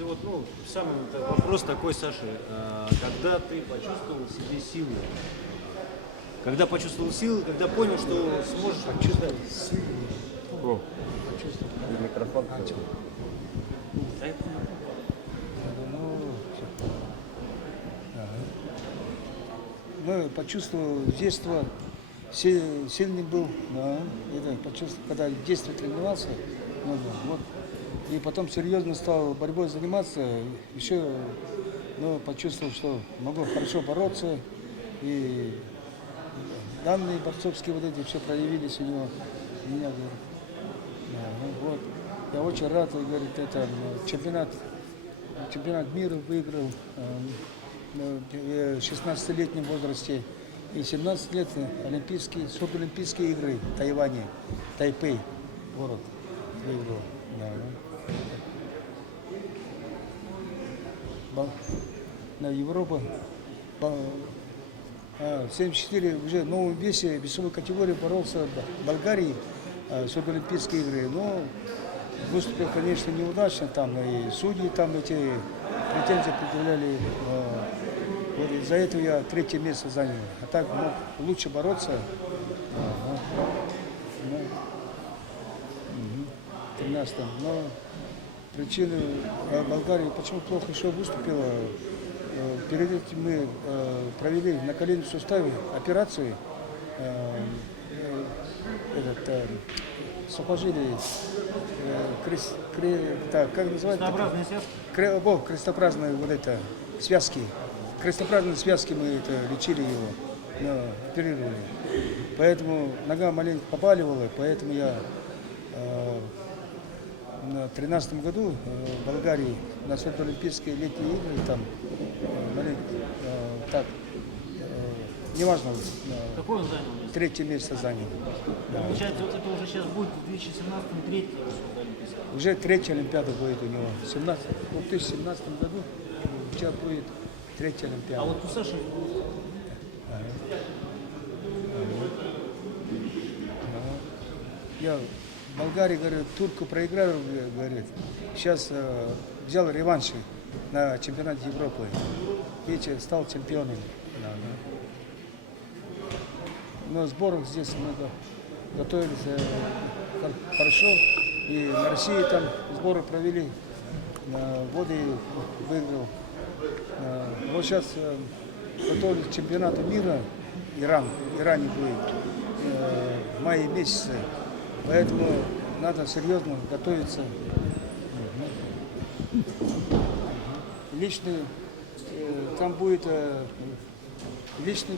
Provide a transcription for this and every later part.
если вот, ну, самый вопрос такой, Саша, когда ты почувствовал в себе силы? Когда почувствовал силы, когда понял, что сможешь Почувствовал силу. О, Почувствовал. микрофон. Ну, почувствовал с детства, сильный был, да, это почувствовал, когда в детстве тренировался, много, вот, и потом серьезно стал борьбой заниматься, еще, ну, почувствовал, что могу хорошо бороться, и данные борцовские вот эти все проявились у него, у меня, говорит, да, ну, вот, я очень рад, говорит, это чемпионат мира выиграл, в 16-летнем возрасте и 17 лет суболимпийские игры в Тайване, Тайпэй, город выиграл. Да. На Европу. 74 уже в новом весе, весовой категории боролся в Болгарии, суболимпийские игры. Но выступил, конечно, неудачно там, и судьи там эти претензии предъявляли. Вот из-за этого я 3-е место занял. А так мог лучше бороться. 13-м. Но причины Болгарии, почему плохо еще выступила, перед этим мы провели на коленном суставе операцию, сухожилие, как называется? Крестообразные вот это связки. Крестообразные связки мы это лечили его, оперировали. Поэтому нога маленько побаливала, поэтому я на 13-м году в Болгарии на Олимпийские летние игры там неважно. Какой он занял? 3-е место занял. Получается, это уже сейчас будет в 2017-м 3-й Олимпийский. Уже 3-я Олимпиада будет у него. В 2017 году сейчас будет 3-я Олимпиада. А вот у Саши... Я в Болгарии, говорю, турку проиграл, говорит. Сейчас взял реванш на чемпионате Европы. Видите, стал чемпионом. Но в сборах здесь много готовились хорошо. И на России там сборы провели. Вот и выиграл. Вот сейчас готовились к чемпионату мира. Иране будет в мае месяце. Поэтому надо серьезно готовиться. Личный, там будет личный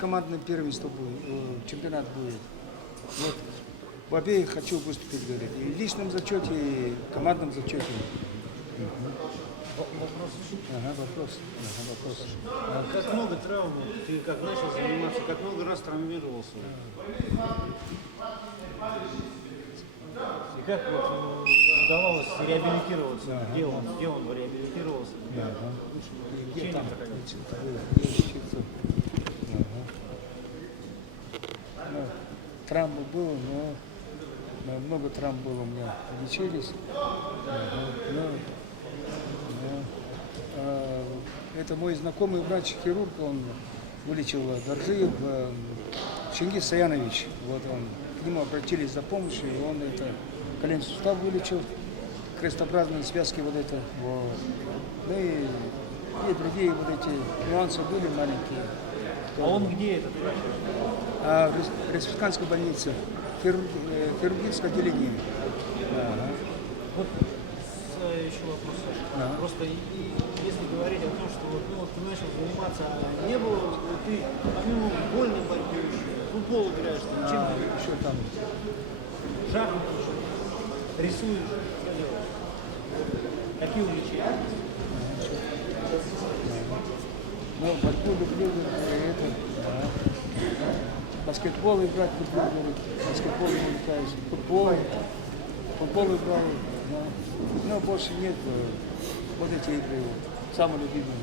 командное первенство будет, чемпионат будет. Вот. В обеих хочу выступить, говорит. И в личном зачете, и в командном зачете. Вопрос. Как много травм, ты как начал заниматься, как много раз травмировался? И как вот удавалось реабилитироваться? Где он реабилитировался? Где там? Травмы было, но много травм было у меня. Лечились. Это мой знакомый врач-хирург, он вылечил Даржиев, Чингис Саянович. Вот он, к нему обратились за помощью, и он это коленный сустав вылечил, крестообразные связки вот это. Вот. Ну и другие вот эти нюансы были маленькие. А он где этот врач? В республиканской больнице, хирургическое отделение. Вот еще вопрос, Саша. Просто если говорить о том, что вот ты начал заниматься, не было ты помимо вольной борьбы, футбол играешь, чем ты еще там шахматы, рисуешь, что делаешь? Какие увлечения? Ну, борьбу люблю, баскетбол играть люблю, баскетбол не увлекаюсь, футбол играю, но больше нет, вот эти игры, самые любимые.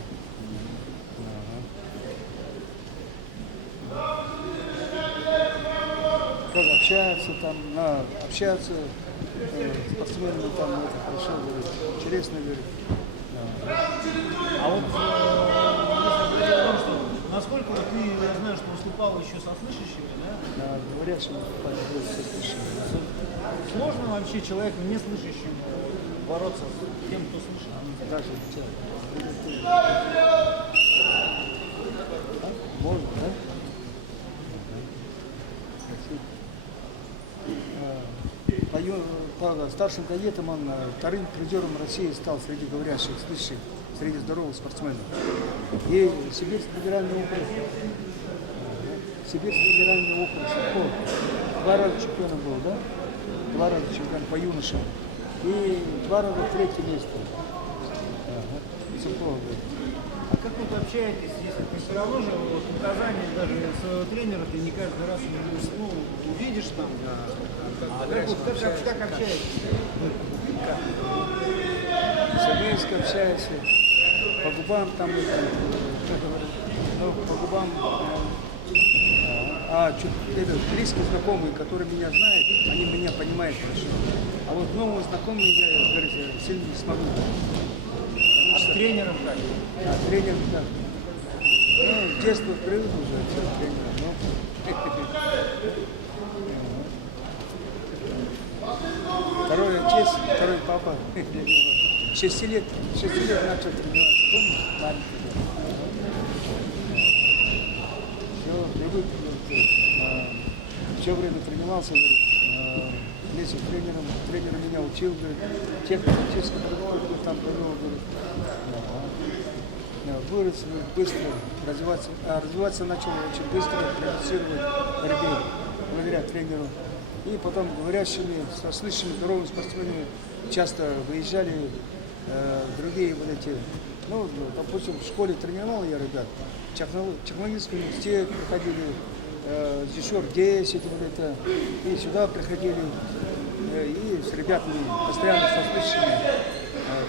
Как общаться там, общаться, спортсмены там это хорошо, говорит, интересно, говорит. Да. А вот если говорить о том, что насколько вот ты, я знаю, что выступал еще со слышащими, да? Да, говорят, что выступать будет со слышащими. Сложно вообще человеку не слышащим бороться с тем, кто слышит? Даже можно, да? По старшим кадетам он вторым призером России стал среди говорящих, слышащих, среди здоровых спортсменов. И Сибирский федеральный округ, Сухов, 2 раза чемпионом был, да? 2 раза чемпион по юношам. И 2 раза 3-е место. Сухов, да. А как вот общаетесь, если ты все равно же вот, указания даже своего тренера ты не каждый раз увидишь там, а как общаетесь? СМС общаешься, по губам там, ну, по губам, близкие знакомые, которые меня знают, они меня понимают хорошо. А вот новым знакомым я, говорю, сильно не смогу. А с тренером как? А тренер как? Ну, с детства привык уже от тренера, но... Второй отец, второй папа. 6 лет начал тренироваться. Помнишь? Маленький. Все, привык. Все время тренировался, говорит, вместе с тренером. Тренер меня учил, говорит, технически тренировку там провел, говорит. Вырос быстро, развиваться начал очень быстро, прогрессировать в борьбе, благодаря тренеру. И потом говорящими, со слышащими здоровыми спортсменами часто выезжали другие вот эти, ну, допустим, в школе тренировал я ребят, технологический университет приходили, дежур 10, вот это, и сюда приходили, и с ребятами постоянно со слышащими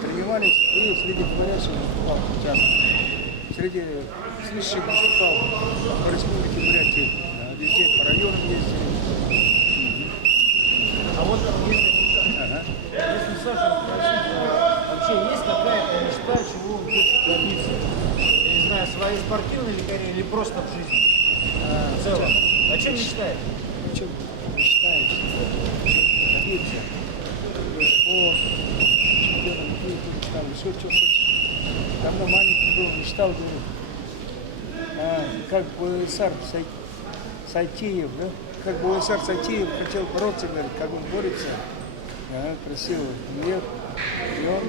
тренировались, и среди говорящих выступал часто. Среди слышащих выступал по республике Бурятии, везде, по районам ездили. А вот если Саша спросить, вообще есть какая-то мечта, чего он хочет добиться? Я не знаю, своей спортивной ли карьере или просто в жизни? В целом. О чем мечтает? О чем мечтаешь? Добиться. О, чемпионом мира мечтал, еще что хочешь. Давно маленький был, мечтал, говорит, как бы СССР Сайтиев, да? Как бы СССР Сайтиев хотел бороться, говорит, как он борется. Красиво. И он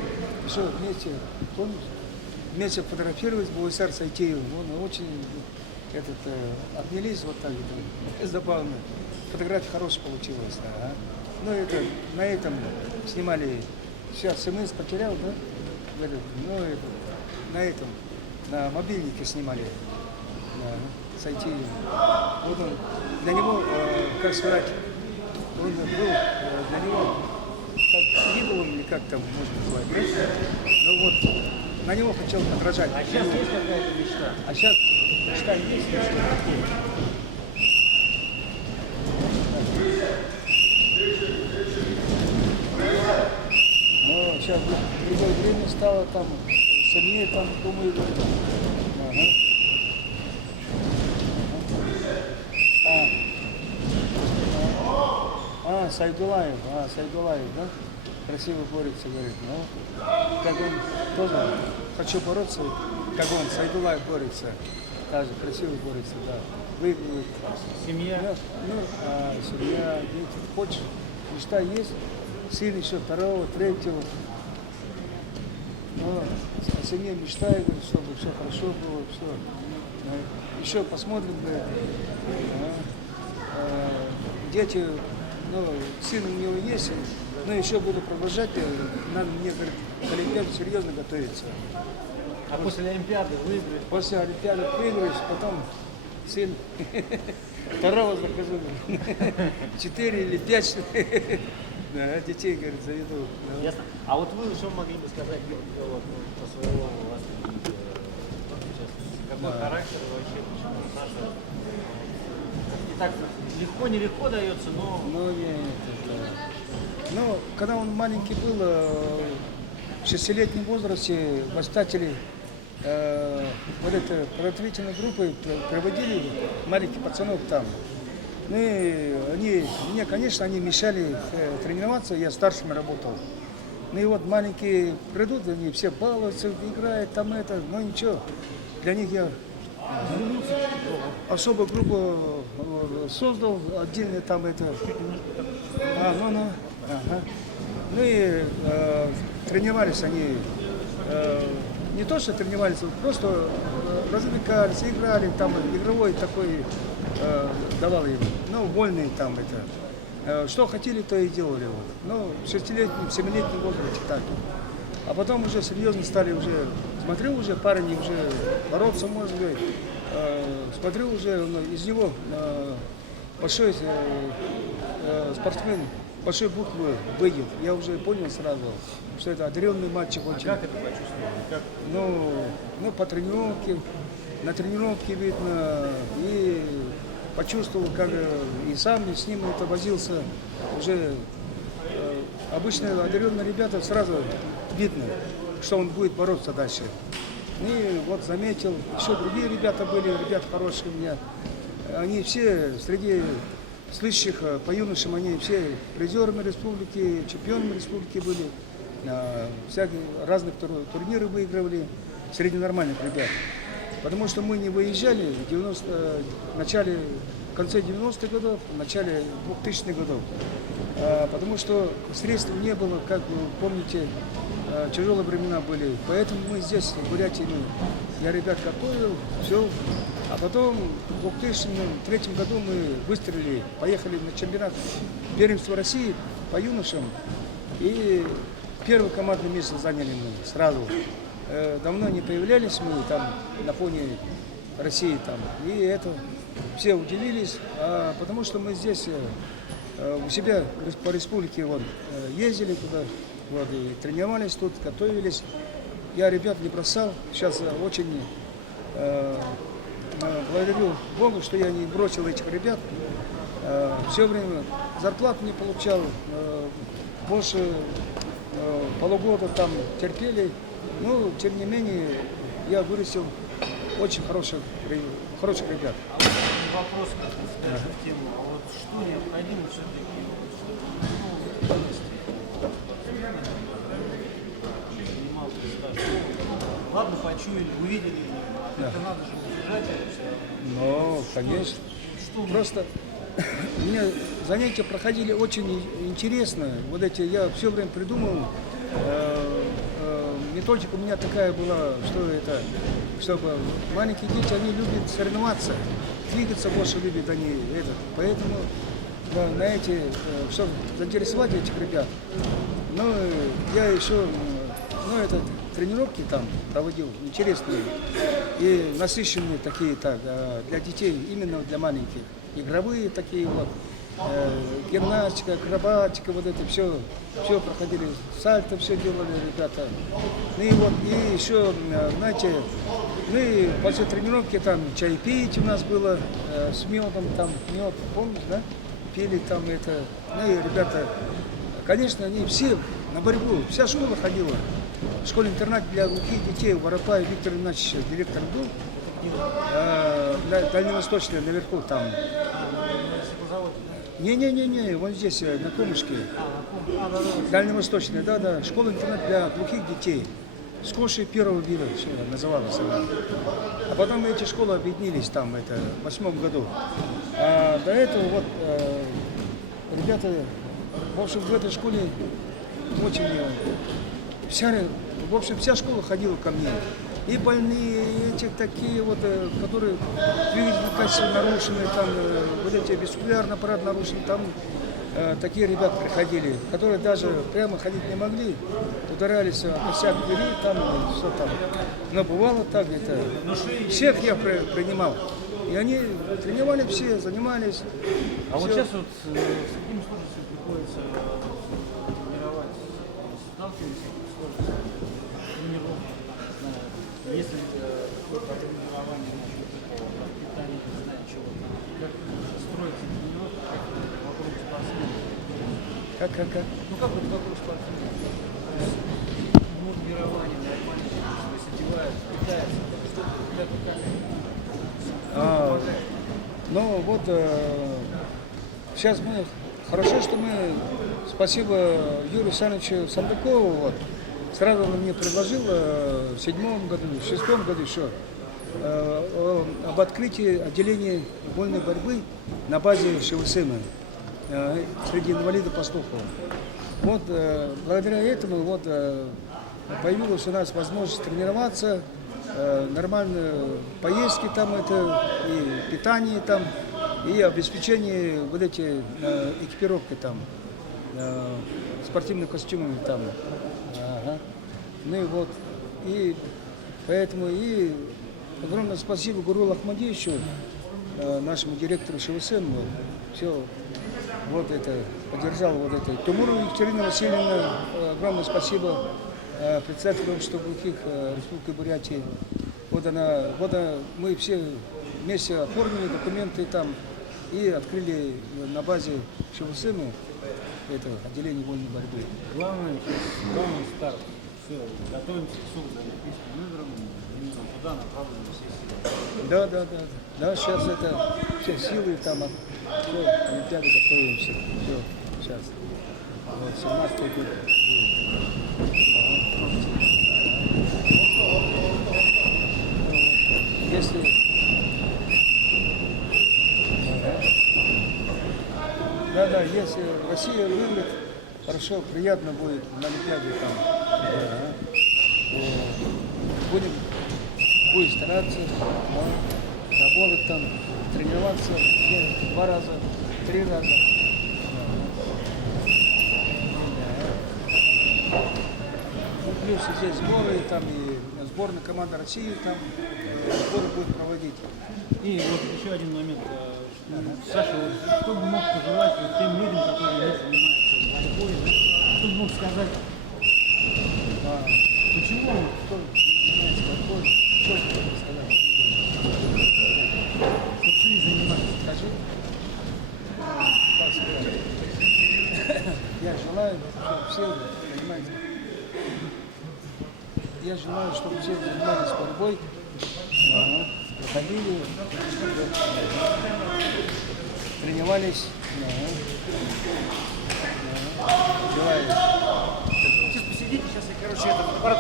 еще вместе, помнишь? Вместе фотографировались в СССР Сайтиев. Он очень обнялись вот так вот. Забавно. Фотография хорошая получилась. Да. Ну это на этом снимали. Сейчас СМС потерял, да? Говорит, ну это на этом, на мобильнике снимали. Сайтиев. Вот он, для него, как сказать, он был для него как идолом, или как там можно назвать, да? Ну вот, на него хотел подражать. А сейчас есть какая-то мечта? А сейчас мечта есть, но сейчас другое время стало там, семье там, думаю, Сайдулаев, да? Красиво борется, говорит. Ну, как он тоже, хочу бороться, как он, Сайдулаев борется. Также красиво борется, да. Выигрывает. Семья? Семья, дети. Хочешь, мечта есть, сын еще 2-го, 3-го. Но о семье мечтаю, говорит, чтобы все хорошо было, все. Еще посмотрим, дети. Ну, сын у него есть, но еще буду продолжать, надо мне, говорит, к Олимпиаде серьезно готовиться. А после Олимпиады выиграть? После Олимпиады выиграешь, потом сын 2-го захожу, 4 или 5 детей, говорит, заведу. Ясно. А вот вы что могли бы сказать вот, по своему воспитанию? Какой характер вообще, почему Саша? Не так легко, нелегко дается, но... Ну, Но когда он маленький был, в 6-летнем возрасте воспитатели вот этой подготовительной группы проводили маленьких пацанов там. Ну и мне, конечно, они мешали тренироваться, я старшим работал. Ну и вот маленькие придут, они все балуются, играют там это, но ничего. Для них я особую группу создал, отдельно там это. Ага. Ну и тренировались они, не то что тренировались, просто развлекались, играли, там игровой такой давал им, ну вольный там это. Что хотели, то и делали. Вот. Ну, в 6-летнем, 7-летнем возрасте так. А потом уже серьезно стали уже, смотрю уже, парень уже бороться может быть. Смотрю уже, из него большой спортсмен, большой буквы выйдет. Я уже понял сразу, что это одаренный мальчик очень. Как это почувствовали? Ну, по тренировке, на тренировке видно, и почувствовал, как и сам с ним это возился. Уже обычно одаренные ребята сразу видно, что он будет бороться дальше. И вот заметил, еще другие ребята были, ребята хорошие у меня. Они все среди слышащих по юношам, они все призерами республики, чемпионами республики были. Всякие разных турниры выигрывали среди нормальных ребят. Потому что мы не выезжали в конце 90-х годов, в начале 2000-х годов. Потому что средств не было, как вы помните, тяжелые времена были. Поэтому мы здесь, в Бурятии, я ребят готовил, все. А потом в 2003 году мы выстрелили, поехали на чемпионат первенства России по юношам. И первое командное место заняли мы сразу. Давно не появлялись мы там на фоне России там. И это все удивились, потому что мы здесь у себя по республике вот, ездили туда, вот, и тренировались тут, готовились. Я ребят не бросал. Сейчас очень благодарю Богу, что я не бросил этих ребят. Все время зарплату не получал, больше полугода там терпели. Но, тем не менее, я вырастил очень хороших ребят. Вопрос в тему. А вот что необходимо все-таки ладно, почуяли, увидели, это надо же удержать. Ну, конечно. Просто у меня занятия проходили очень интересно. Вот эти я все время придумал. Методика у меня такая была, что это, чтобы маленькие дети, они любят соревноваться, двигаться больше любят они это. Поэтому на эти, чтобы заинтересовать этих ребят, я еще, тренировки там проводил интересные и насыщенные такие так для детей, именно для маленьких, игровые такие вот. Гимнастика, акробатика, вот это все проходили, сальто все делали ребята. И вот, и еще, знаете, мы после тренировки там чай пить у нас было с медом, там мед, помнишь, да? Пили там это. Ну и ребята, конечно, они все на борьбу, вся школа ходила. Школа-интернат для глухих детей, Воропаев Виктор Игнатьевич, директором был, дальневосточный, наверху там. Не, вон здесь, на Комышке. Дальневосточная, да. Школа-интернат для глухих детей. С Кошей первого вида называлась она. А потом эти школы объединились там, это в 2008 году. А до этого вот ребята, в общем, в этой школе очень вся школа ходила ко мне. И больные, и эти такие вот, которые двигательные качества нарушены, там, вот эти вестибулярный аппарат нарушен, там такие ребята приходили, которые даже прямо ходить не могли, ударялись о косяк двери, там, все там. Но бывало так, это, всех я принимал. И они тренировали все, занимались. А вот сейчас вот с какими сложностями приходится тренировать? Сталкиваетесь с сложностями тренировок? Если какое-то тренирование насчет питания, не знаю чего, как строится тренировка, как вокруг спортсмена? Как? Ну как вот вокруг спортсменов? Мундирование, нормально, то есть одевают, питаются, что-то, как? А, ну вот сейчас мы, хорошо, что мы, спасибо Юрию Александровичу Сандакову, вот, сразу он мне предложил в 2007 году, в 2006 году еще об открытии отделения вольной борьбы на базе ШВСМ среди инвалидов по слуху. Вот благодаря этому вот появилась у нас возможность тренироваться, нормальные поездки там, это и питание там, и обеспечение вот эти экипировки там, спортивными костюмами там. Ага. Ну и вот, и поэтому и огромное спасибо Гурулу Ахмадиевичу, нашему директору ШВСМ, все вот это поддержал вот это. Тимуру Екатерине Васильевне огромное спасибо, председателю общества глухих Республики Бурятии. Вот она, мы все вместе оформили документы там и открыли на базе ШВСМ это отделение вольной борьбы. Главный старт. Все, готовимся к суду Олимпийским играм, именно туда направлены все силы. Да, сейчас это все силы там, все, Олимпиады готовимся. Все, сейчас. Вот, 17 год. Если да, если Россия выиграет, хорошо, приятно будет на Олимпиаде там. Будем стараться, работать там, тренироваться 2 раза, 3 раза. Ну, плюс здесь сборы, там и сборная команда России там сборы будет проводить. И вот еще один момент. Саша, вот, что бы мог пожелать вот тем людям, которые не занимаются борьбой, что бы мог сказать, почему Кто занимается борьбой, что можно сказать? чтобы шли заниматься? Скажи. Как сказать? Я желаю, чтобы все, понимаете, я желаю, чтобы все занимались борьбой, ходили, тренировались. Желаю. Сейчас посидите, сейчас я, короче, это